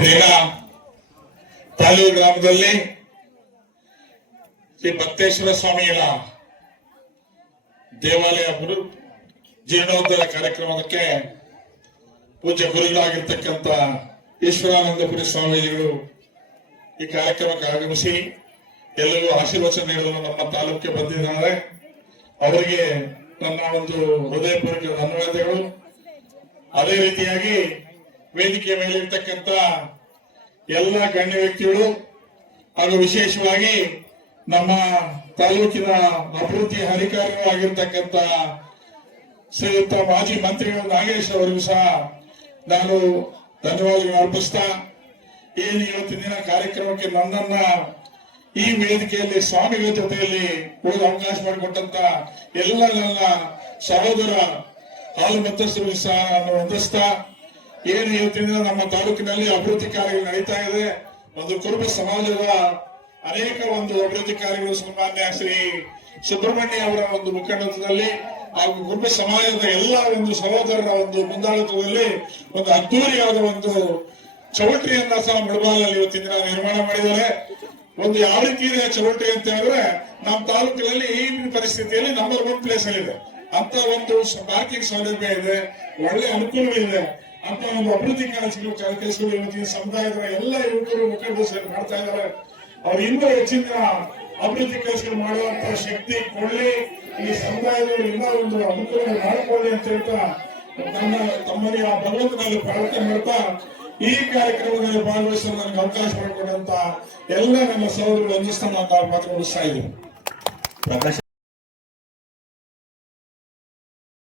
ದಿನ ತಾಲೂಕು ಗ್ರಾಮದಲ್ಲಿ ಶ್ರೀ ಭಕ್ತೇಶ್ವರ ಸ್ವಾಮಿಗಳ ದೇವಾಲಯ ಜೀರ್ಣೋದ್ಧಾರ ಕಾರ್ಯಕ್ರಮಕ್ಕೆ ಪೂಜ್ಯ ಗುರುಗಳಾಗಿರ್ತಕ್ಕಂಥ ಈಶ್ವರಾನಂದಪುರಿ ಸ್ವಾಮೀಜಿಗಳು ಈ ಕಾರ್ಯಕ್ರಮಕ್ಕೆ ಆಗಮಿಸಿ ಎಲ್ಲರಿಗೂ ಆಶೀರ್ವಚನ ನೀಡಲು ನಮ್ಮ ತಾಲೂಕಿಗೆ ಬಂದಿದ್ದಾರೆ. ಅವರಿಗೆ ನನ್ನ ಒಂದು ಹೃದಯಪೂರ್ವಕ ಧನ್ಯವಾದಗಳು. ಅದೇ ರೀತಿಯಾಗಿ ವೇದಿಕೆಯ ಮೇಲೆ ಇರ್ತಕ್ಕಂಥ ಎಲ್ಲ ಗಣ್ಯ ವ್ಯಕ್ತಿಗಳು ಹಾಗೂ ವಿಶೇಷವಾಗಿ ನಮ್ಮ ತಾಲೂಕಿನ ಅಭಿವೃದ್ಧಿ ಅಧಿಕಾರಿಗಳು ಆಗಿರ್ತಕ್ಕಂಥ ಶ್ರೀಯುತ ಮಾಜಿ ಮಂತ್ರಿಗಳು ನಾಗೇಶ್ ಅವರಿಗೂ ಸಹ ನಾನು ಧನ್ಯವಾದಗಳು ಅರ್ಪಿಸ್ತಾ ಏನು ಇವತ್ತಿನ ದಿನ ಕಾರ್ಯಕ್ರಮಕ್ಕೆ ನನ್ನನ್ನ ಈ ವೇದಿಕೆಯಲ್ಲಿ ಸ್ವಾಮಿಗಳ ಜೊತೆಯಲ್ಲಿ ಉಳಿದ ಅವಕಾಶ ಮಾಡಿಕೊಟ್ಟಂತ ಎಲ್ಲ ನನ್ನ ಸಹೋದರ ಹಾಲು ಮತಸ್ಥರು ಸಹ ನಾನು ವಂದಿಸ್ತಾ ಏನು ಇವತ್ತಿನ ದಿನ ನಮ್ಮ ತಾಲೂಕಿನಲ್ಲಿ ಅಭಿವೃದ್ಧಿ ಕಾರ್ಯಗಳು ನಡೀತಾ ಇದೆ. ಒಂದು ಕುರುಬ ಸಮಾಜದ ಅನೇಕ ಒಂದು ಅಭಿವೃದ್ಧಿ ಕಾರ್ಯಗಳು ಸನ್ಮಾನ್ಯ ಶ್ರೀ ಸುಬ್ರಹ್ಮಣ್ಯ ಅವರ ಒಂದು ಮುಖಂಡತ್ವದಲ್ಲಿ ಹಾಗೂ ಕುರುಬ ಸಮಾಜದ ಎಲ್ಲ ಒಂದು ಸಹೋದರರ ಒಂದು ಮುಂದಾಳತ್ವದಲ್ಲಿ ಒಂದು ಅದ್ದೂರಿಯಾದ ಒಂದು ಚೌಲ್ಟ್ರಿಯನ್ನ ಸಹ ಮುಳಬಾಗಿಲಲ್ಲಿ ಇವತ್ತಿನ ದಿನ ನಿರ್ಮಾಣ ಮಾಡಿದ್ದಾರೆ. ಒಂದು ಯಾವ ರೀತಿ ಇದೆ ಚೌಲ್ಟ್ರಿ ಅಂತ ಹೇಳಿದ್ರೆ ನಮ್ಮ ತಾಲೂಕಿನಲ್ಲಿ ಈ ಪರಿಸ್ಥಿತಿಯಲ್ಲಿ ನಂಬರ್ 1 ಪ್ಲೇಸ್ ಅಲ್ಲಿ ಇದೆ. ಅಂತ ಒಂದು ಪಾರ್ಕಿಂಗ್ ಸೌಲಭ್ಯ ಇದೆ, ಒಳ್ಳೆ ಅನುಕೂಲವಿದೆ. ಅಂತ ಒಂದು ಅಭಿವೃದ್ಧಿ ಕೆಲಸಗಳು ಇವತ್ತಿನ ಸಮುದಾಯದ ಎಲ್ಲ ಯುವಕರು ಮುಖಂಡರು ಸೇರಿ ಮಾಡ್ತಾ ಇದ್ದಾರೆ. ಅವ್ರು ಇನ್ನೂ ಹೆಚ್ಚಿನ ಅಭಿವೃದ್ಧಿ ಕೆಲಸಗಳು ಮಾಡುವಂತ ಶಕ್ತಿ ಕೊಳ್ಳಿ, ಈ ಸಮುದಾಯದವರು ಎಲ್ಲ ಒಂದು ಅನುಕೂಲ ಮಾಡಿಕೊಳ್ಳಿ ಅಂತ ಹೇಳ್ತಾ ತಮ್ಮಲ್ಲಿ ಆ ಭಗವಂತನಲ್ಲಿ ಪ್ರಾರ್ಥನೆ ಮಾಡ್ತಾ ಈ ಕಾರ್ಯಕ್ರಮದಲ್ಲಿ ಭಾಗವಹಿಸಲು ನನಗೆ ಅವಕಾಶ ಮಾಡಿಕೊಟ್ಟಂತ ಎಲ್ಲ ನನ್ನ ಸಹೋದರರು ವಂದಿಸ್ತಾ ನಾನು ಮಾತನಾಡಿಸ್ತಾ ಇದ್ದೀನಿ.